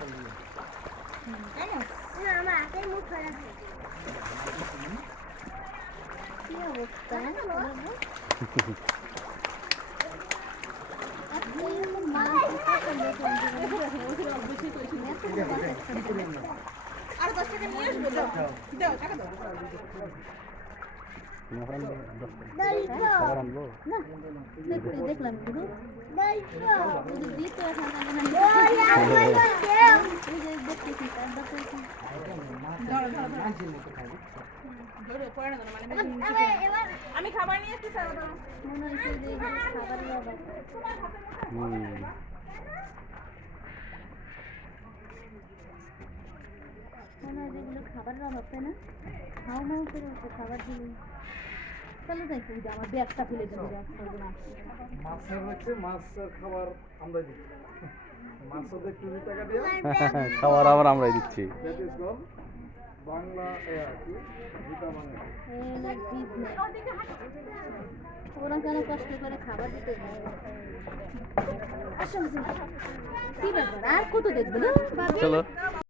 তাই না? না, আমার হাতের মুখ খারাপ কি অবস্থা আর 10 টাকা নিয়ে আসবো দাও দাও টাকা দাও দেখলাম আমি খাবার নিয়ে এসেছি মনে হচ্ছে যে খাবারের অভাব মনে হয় যেগুলো খাবারের অভাব তাই না হাও মাও করে উঠে খাবার দিলে চলো যাই তুই আমার ব্যাগটা ফেলে দিবি মাছের হচ্ছে মাছের খাবার আমরা দিই মাছের 20 টাকা দিয়ে খাবার আবার আমরাই দিচ্ছি বাংলা কি যেটা মানে ওরা কেন কষ্ট করে খাবার দিতে আসলে কি ব্যাপার আর কত দেখবে না চলো